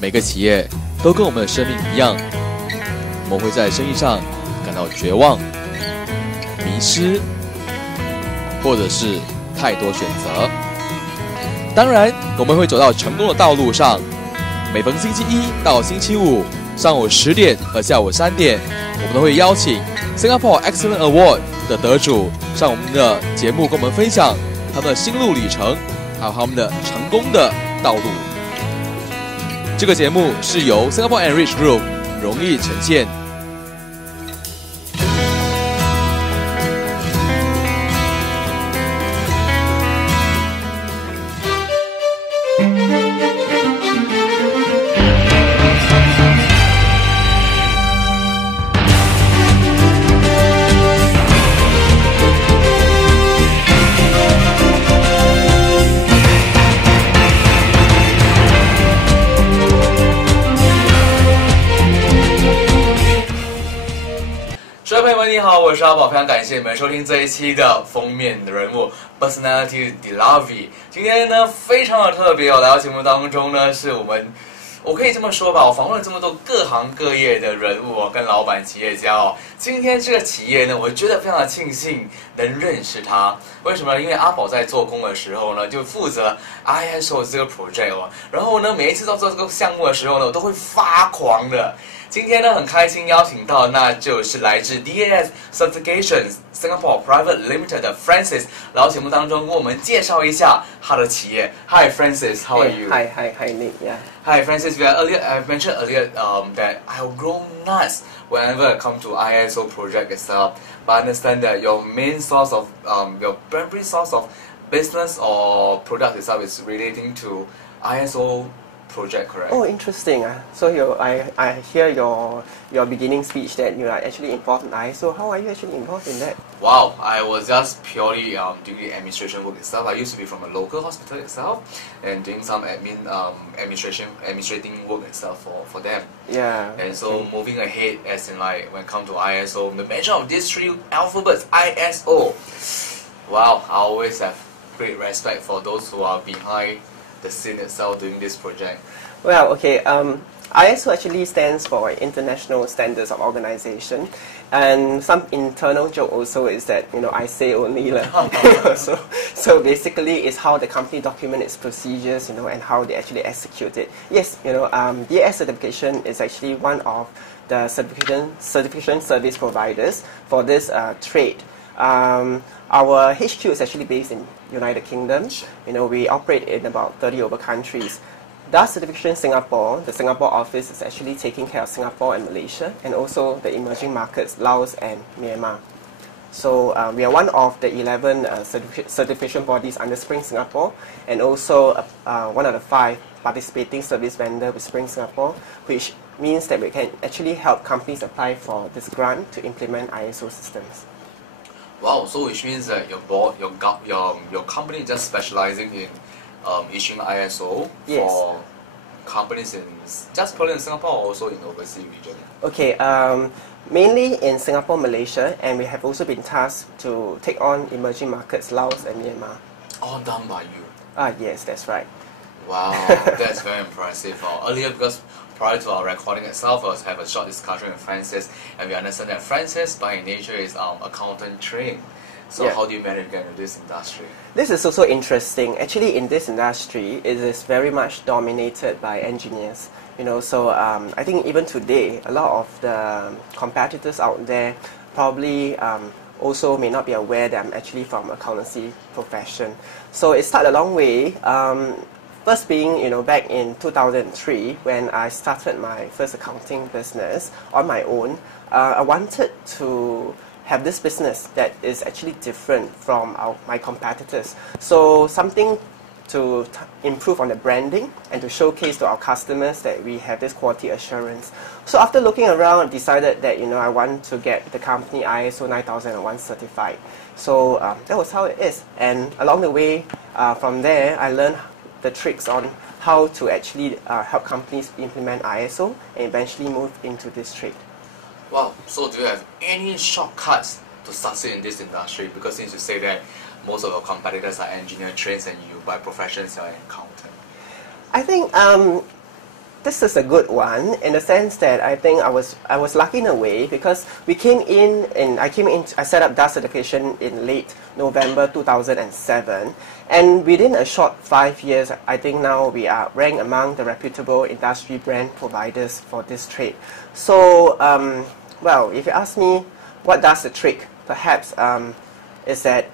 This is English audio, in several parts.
每个企业都跟我们的生命一样，我们会在生意上感到绝望、迷失，或者是太多选择。当然，我们会走到成功的道路上。每逢星期一到星期五上午10点和下午3点，我们都会邀请 Singapore Excellent Award 的得主上我们的节目，跟我们分享他们的心路历程，还有他们的成功的道路。这个节目是由 Singapore Enrich Group 荣誉呈现。你好，我是阿宝，非常感谢你们收听这一期的封面人物 Personality Pte Ltd。今天呢非常的特别哦，来到节目当中呢是我可以这么说吧，我访问了这么多各行各业的人物哦，跟老板、企业家哦。今天这个企业呢，我觉得非常的庆幸能认识他。为什么呢？因为阿宝在做工的时候呢，就负责 ISO 这个 project 哦。然后呢，每一次到做这个项目的时候呢，我都会发狂的。今天呢，很开心邀请到，那就是来自 DAS Certification Singapore Pte Ltd 的 Francis 来到节目当中，跟我们介绍一下他的企业。Hi Francis, how are you? Hi Nick. Yeah. Hi Francis. I've mentioned earlier that I'll grow nuts whenever I come to ISO project itself. But I understand that your main source of your primary source of business or product itself is relating to ISO project, correct? Oh, interesting. So I hear your beginning speech that you are actually involved in ISO. How are you actually involved in that? Wow, I was just purely doing the administration work itself. I used to be from a local hospital itself and doing some administrating work itself for them. Yeah. And so moving ahead, as in like when it comes to ISO, the mention of these 3 alphabets, ISO. Wow, I always have great respect for those who are behind the scene itself doing this project. Well, okay. ISO actually stands for International Standards of Organization, and some internal joke also is that I say only so basically it's how the company document its procedures and how they actually execute it. Yes, DAS certification is actually one of the certification service providers for this trade. Our HQ is actually based in United Kingdom. We operate in about 30 over countries. DAS Certification Singapore, the Singapore office, is actually taking care of Singapore and Malaysia, and also the emerging markets, Laos and Myanmar. So we are one of the 11 certification bodies under Spring Singapore, and also one of the 5 participating service vendors with Spring Singapore, which means that we can actually help companies apply for this grant to implement ISO systems. Wow, so which means that your company is just specializing in issuing ISO for companies in just probably in Singapore or also in overseas region? Okay, mainly in Singapore, Malaysia, and we have also been tasked to take on emerging markets, Laos and Myanmar. All done by you? Yes, that's right. Wow, that's very impressive. Earlier, because prior to our recording itself, I was have a short discussion with Francis, and we understand that Francis, by nature, is accountant trained. So how do you manage to get into this industry? This is also interesting. Actually, in this industry, it is very much dominated by engineers. So I think even today, a lot of the competitors out there probably also may not be aware that I'm actually from accountancy profession. So it started a long way. First being, back in 2003, when I started my first accounting business on my own, I wanted to have this business that is actually different from my competitors. So something to improve on the branding and to showcase to our customers that we have this quality assurance. So after looking around, I decided that I want to get the company ISO 9001 certified. So that was how it is. And along the way, from there, I learned the tricks on how to actually help companies implement ISO and eventually move into this trade. Wow, so do you have any shortcuts to succeed in this industry? Because since you say that most of your competitors are engineer trained and you by profession are an accountant. I think this is a good one in the sense that I think I was lucky in a way because we came in and I set up DAS certification in late November 2007, and within a short 5 years, I think now we are ranked among the reputable industry brand providers for this trade. So, well, if you ask me what does the trick, perhaps is that,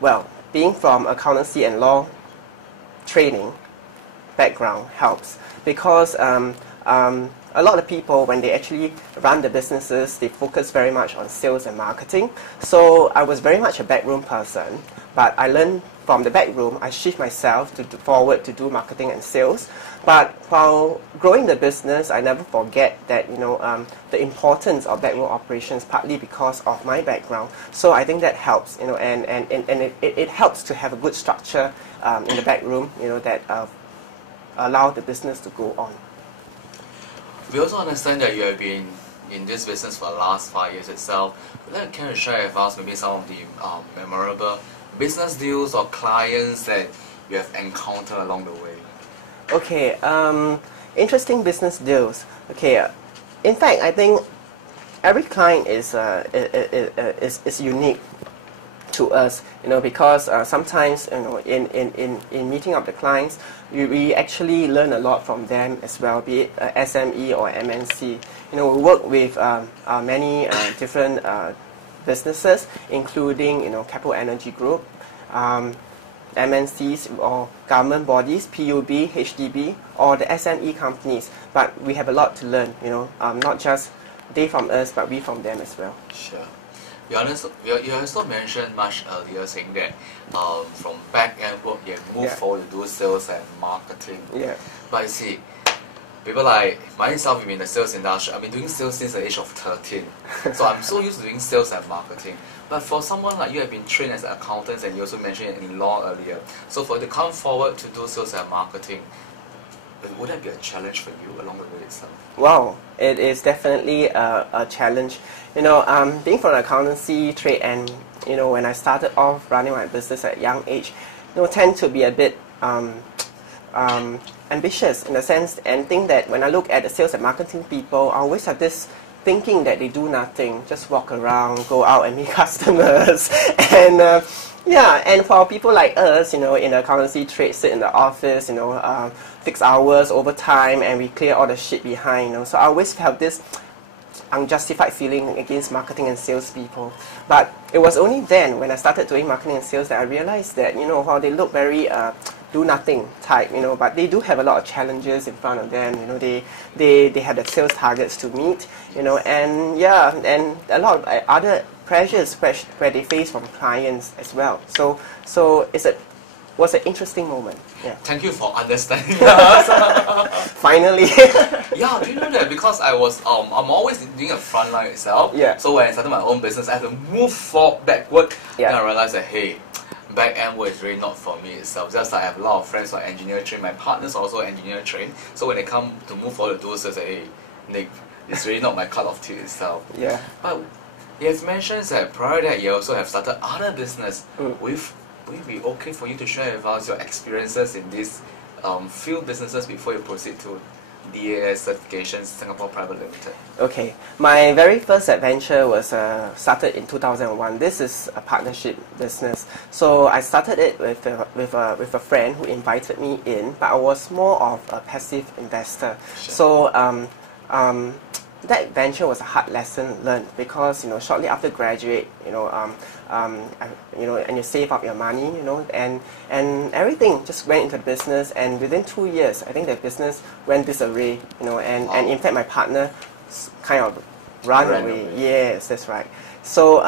well, being from accountancy and law training background helps. Because a lot of people, when they actually run the businesses, they focus very much on sales and marketing. So I was very much a backroom person, but I learned from the backroom, I shift myself forward to do marketing and sales. But while growing the business, I never forget that, you know, the importance of backroom operations, partly because of my background. So I think that helps, you know, and it helps to have a good structure in the backroom, you know, that allow the business to go on. We also understand that you have been in this business for the last 5 years itself. Can you share with us maybe some of the memorable business deals or clients that you have encountered along the way? Okay, interesting business deals. Okay, in fact, I think every client is unique to us, you know, because sometimes, you know, in meeting up the clients, we actually learn a lot from them as well, be it SME or MNC. You know, we work with many different businesses, including, you know, Capital Energy Group, MNCs or government bodies, PUB, HDB, or the SME companies. But we have a lot to learn, you know, not just they from us, but we from them as well. Sure. You also mentioned much earlier saying that from back-end work you have moved forward to do sales and marketing. Yeah. But you see, people like myself, I'm in the sales industry. I've been doing sales since the age of 13. So I'm so used to doing sales and marketing. But for someone like you have been trained as an accountant, and you also mentioned it in law earlier. So for you to come forward to do sales and marketing, would that be a challenge for you along the way itself? Wow, it is definitely a challenge. You know, being from an accountancy trade, and you know, when I started off running my business at a young age, you know, tend to be a bit ambitious in a sense, and think that when I look at the sales and marketing people, I always have this thinking that they do nothing, just walk around, go out and meet customers, and yeah, and for people like us, you know, in the accountancy trade, sit in the office, you know, fix hours, overtime, and we clear all the shit behind, you know. So I always have this unjustified feeling against marketing and sales people. But it was only then, when I started doing marketing and sales, that I realized that, you know, while they look very do nothing type, you know, but they do have a lot of challenges in front of them. You know, they have the sales targets to meet, you know, and yeah, and a lot of other pressures where they face from clients as well. So was an interesting moment. Yeah. Thank you for understanding us. Finally. Yeah, do you know that? Because I was I'm always doing a frontline itself. Yeah. So when I started my own business, I had to move backward. Yeah. Then I realized that, hey, back end work is really not for me itself. Just like I have a lot of friends who are engineer trained. My partners are also engineer trained. So when they come to move forward to do so, I say, hey, Nick, it's really not my cup of tea itself. Yeah. But you have mentioned that prior to that you also have started other business. Would it be okay for you to share with us your experiences in these few businesses before you proceed to DAS Certification Singapore Pte Ltd? Okay. My very first adventure was started in 2001. This is a partnership business. So I started it with a friend who invited me in, but I was more of a passive investor. Sure. So that venture was a hard lesson learned, because, you know, shortly after graduate, you know, and you save up your money, you know, and everything just went into the business, and within 2 years, I think the business went disarray, you know, and in fact my partner kind of ran away. Yes, that's right. So,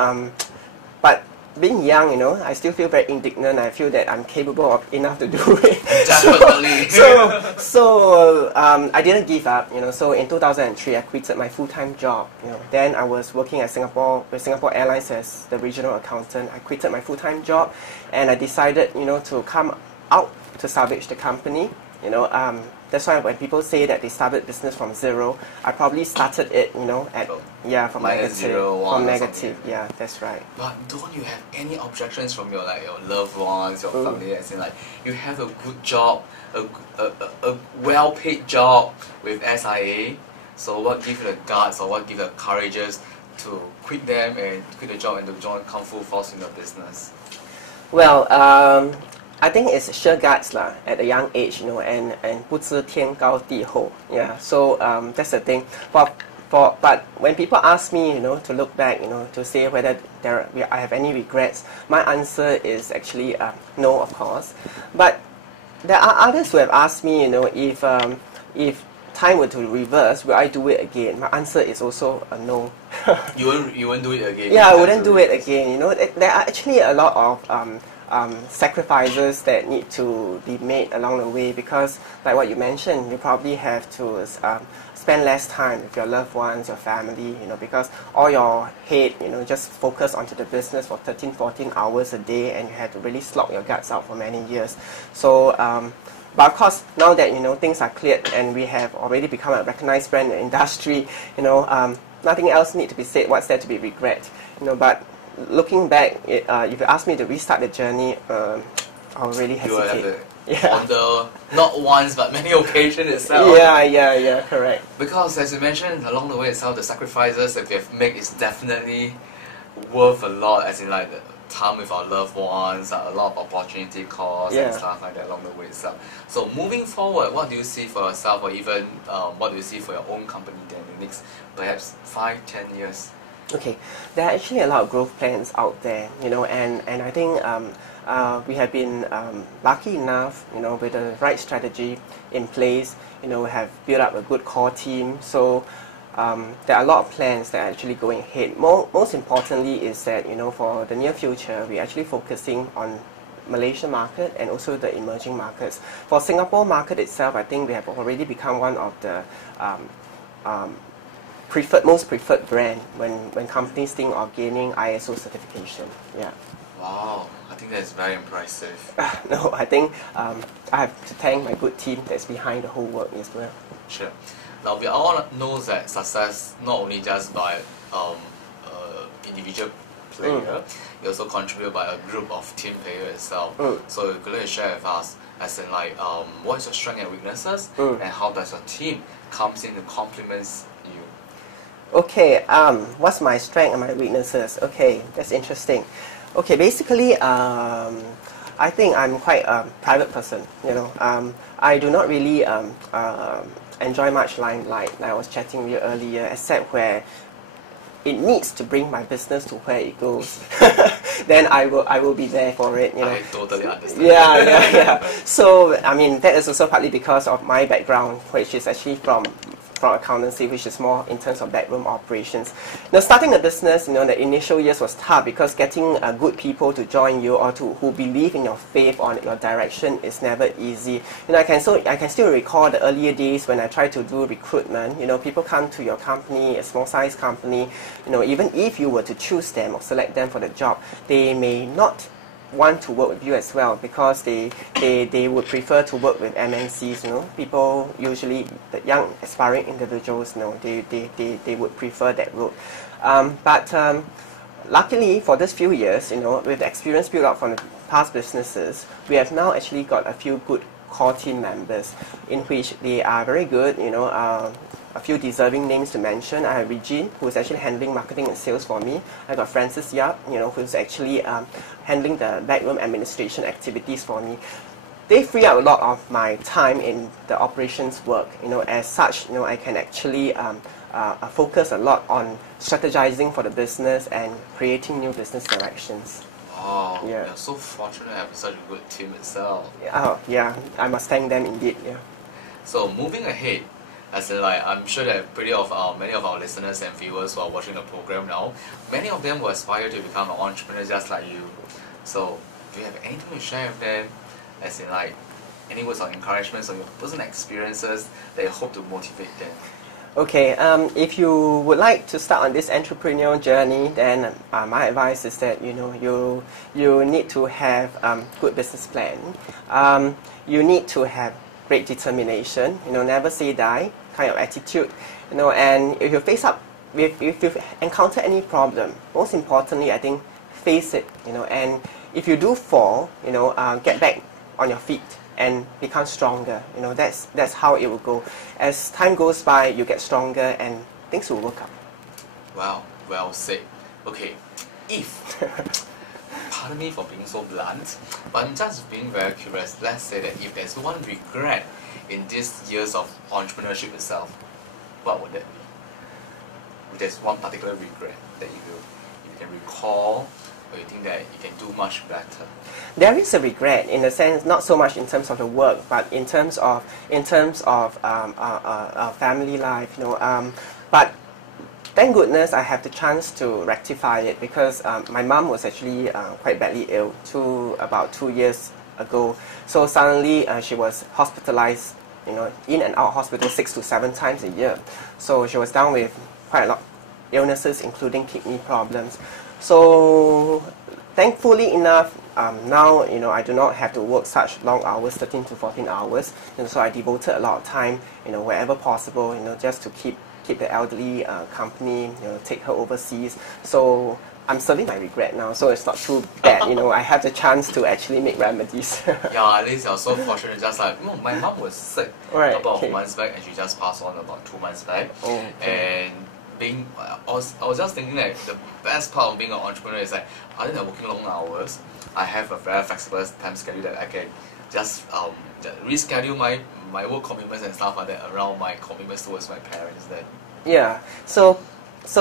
but being young, you know, I still feel very indignant. I feel that I'm capable of enough to do it. Definitely. So I didn't give up, you know. So in 2003, I quitted my full-time job. You know, then I was working at with Singapore Airlines as the regional accountant. I quitted my full-time job, and I decided, you know, to come out to salvage the company. You know, that's why when people say that they started business from zero, I probably started it, you know, at from minus negative, 0, 1 from or negative. something. Yeah, that's right. But don't you have any objections from your your loved ones, your family, as in like you have a good job, a well-paid job with SIA? So what gives you the guts or what gives you the courageous to quit them and quit the job and to join Kung Fu Force in your business? Well, I think it's sheer guts lah at a young age, you know, and 不知天高地厚. Yeah, so that's the thing. But when people ask me, you know, to look back, you know, to say whether I have any regrets, my answer is actually no, of course. But there are others who have asked me, you know, if time were to reverse, will I do it again? My answer is also a no. You won't do it again? Yeah, I wouldn't do it again. You know, there are actually a lot of sacrifices that need to be made along the way, because like what you mentioned, you probably have to spend less time with your loved ones, your family, you know, because all your head, you know, just focus onto the business for 13, 14 hours a day, and you had to really slog your guts out for many years. So but of course, now that, you know, things are cleared and we have already become a recognized brand in the industry, you know, nothing else need to be said. What's there to be regret? You know, but looking back, if you ask me to restart the journey, I'll really hesitate. On the not once but many occasions itself. Yeah, correct. Because as you mentioned, along the way itself, the sacrifices that we have made is definitely worth a lot. As in like the time with our loved ones, a lot of opportunity costs and stuff like that along the way itself. So moving forward, what do you see for yourself, or even what do you see for your own company then in the next perhaps 5-10 years? Okay, there are actually a lot of growth plans out there, you know, and I think we have been lucky enough, you know, with the right strategy in place, you know, have built up a good core team. So there are a lot of plans that are actually going ahead. Most importantly is that, you know, for the near future, we're actually focusing on Malaysian market and also the emerging markets. For Singapore market itself, I think we have already become one of the most preferred brand when companies think of gaining ISO certification. Yeah. Wow, I think that's very impressive. No, I think I have to thank my good team that's behind the whole work as well. Sure. Now we all know that success not only just by individual player, you also contribute by a group of team player itself. So could you share with us, as in like, what is your strength and weaknesses, and how does your team comes in to complements you? Okay, what's my strength and my weaknesses? Okay, that's interesting. Okay, basically, I think I'm quite a private person, you know. I do not really enjoy much limelight, like I was chatting with you earlier, except where it needs to bring my business to where it goes. Then I will be there for it, you know. I totally understand. Yeah. So, I mean, that is also partly because of my background, which is actually from accountancy, which is more in terms of backroom operations. Now, starting a business, you know, the initial years was tough because getting good people to join you or who believe in your faith or your direction is never easy. You know, I can still recall the earlier days when I tried to do recruitment. You know, people come to your company, a small size company. You know, even if you were to choose them or select them for the job, they may not want to work with you as well, because they would prefer to work with MNCs, you know. People, usually the young aspiring individuals, you know, they would prefer that route. But luckily for this few years, you know, with the experience built up from the past businesses, we have now actually got a few good core team members in which they are very good, you know. A few deserving names to mention. I have Regine, who is actually handling marketing and sales for me. I got Francis Yap, you know, who's actually handling the backroom administration activities for me. They free up a lot of my time in the operations work. You know, as such, you know, I can actually focus a lot on strategizing for the business and creating new business directions. Wow, you're so fortunate to have such a good team itself. Yeah, I must thank them indeed. Yeah. So moving ahead, as in like, I'm sure that many of our listeners and viewers who are watching the program now, many of them will aspire to become an entrepreneur just like you. So do you have anything to share with them, as in like any words of encouragement or your personal experiences that you hope to motivate them? Okay, if you would like to start on this entrepreneurial journey, then my advice is that, you know, you need to have good business plan. You need to have great determination, never say die kind of attitude, and if you if you encounter any problem, most importantly, I think, face it, and if you do fall, get back on your feet and become stronger. That's how it will go. As time goes by, you get stronger and things will work out. Wow, well said. Okay, pardon me for being so blunt, but I'm just being very curious. Let's say that if there's one regret in these years of entrepreneurship itself, what would that be? If there's one particular regret that you can recall, or you think that you can do much better? There is a regret in a sense, not so much in terms of the work, but in terms of family life. But thank goodness I have the chance to rectify it, because my mom was actually quite badly ill about 2 years ago. So suddenly she was hospitalized, in and out hospital 6 to 7 times a year. So she was down with quite a lot of illnesses, including kidney problems. So thankfully enough, now I do not have to work such long hours, 13 to 14 hours. So I devoted a lot of time, wherever possible, just to keep the elderly company, take her overseas. So I'm serving my regret now, so it's not too bad. I have the chance to actually make remedies. Yeah, at least you're so fortunate. Just like my mom was sick a couple of months back, and she just passed on about 2 months back. Oh, okay. And I was just thinking that the best part of being an entrepreneur is like, other than working long hours, I have a very flexible time schedule that I can just reschedule my work commitments and stuff like that around my commitments towards my parents then. Yeah, so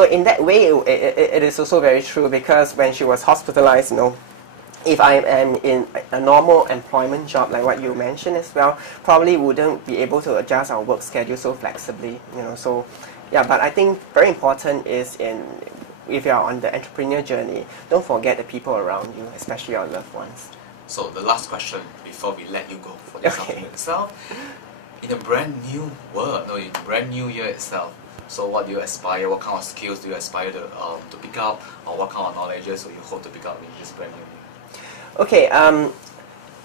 in that way, it is also very true, because when she was hospitalized, if I am in a normal employment job like what you mentioned as well, probably wouldn't be able to adjust our work schedule so flexibly, so yeah. But I think very important is if you are on the entrepreneur journey, don't forget the people around you, especially your loved ones. So the last question before we let you go for this afternoon itself, in a brand new world, in a brand new year itself, so what do you aspire, what kind of skills do you aspire to pick up, or what kind of knowledges do you hope to pick up in this brand new year? Okay,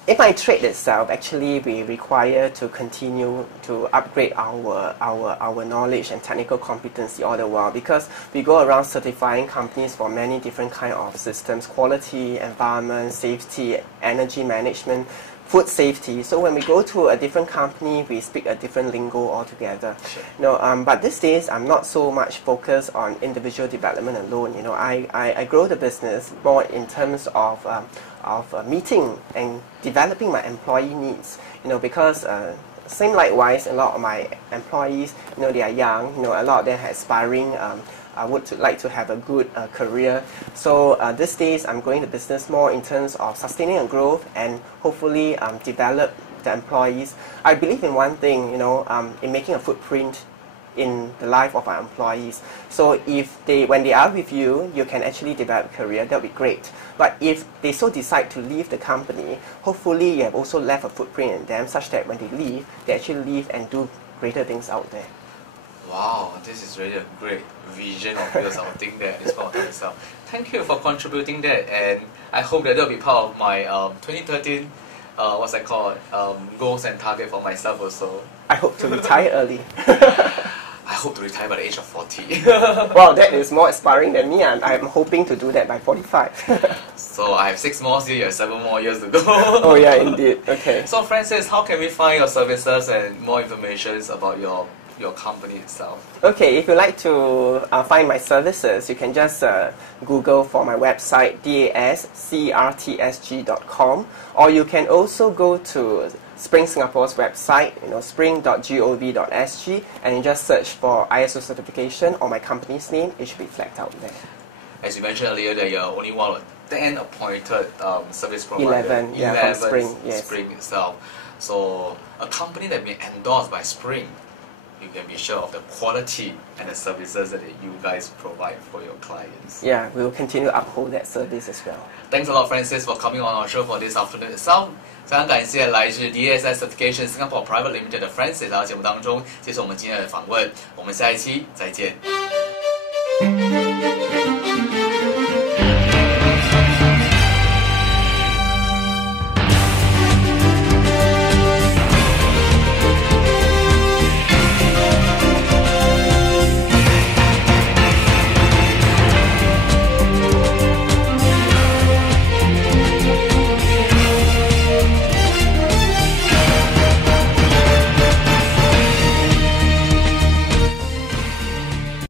in my trade itself, actually we require to continue to upgrade our knowledge and technical competency all the while, because we go around certifying companies for many different kind of systems: quality, environment, safety, energy management, food safety. So when we go to a different company, we speak a different lingo altogether. Sure. But these days, I'm not so much focused on individual development alone. I grow the business more in terms of meeting and developing my employee needs. Because same likewise, a lot of my employees, they are young. A lot of them are aspiring. I would like to have a good career. So these days I'm growing the business more in terms of sustaining and growth, and hopefully develop the employees. I believe in one thing, in making a footprint in the life of our employees. So when they are with you, you can actually develop a career. That would be great. But if they so decide to leave the company, hopefully you have also left a footprint in them, such that when they leave, they actually leave and do greater things out there. Wow, this is really a great vision of yours. I think that is part of itself. Thank you for contributing that, and I hope that will be part of my 2013 what's that called, goals and target for myself also. I hope to retire early. I hope to retire by the age of 40. Wow, that is more aspiring than me. I'm hoping to do that by 45. So I have 6 more years, you have 7 more years to go. Oh yeah, indeed. Okay. So Francis, how can we find your services and more information about your company itself? Okay, if you'd like to find my services, you can just Google for my website, dascertsg.com, or you can also go to Spring Singapore's website, spring.gov.sg, and you just search for ISO certification or my company's name. It should be flagged out there. As you mentioned earlier, that you're only one of 10 appointed service providers. 11, yeah, from Spring, yes. Spring itself. So a company that may endorsed by Spring, you can be sure of the quality and the services that you guys provide for your clients. Yeah, we will continue to uphold that service as well. Thanks a lot, Francis, for coming on our show for this afternoon itself. 非常感谢来自 DSS Certification Singapore Pte Ltd 的 Francis 来到节目当中接受我们今天的访问。我们下一期再见。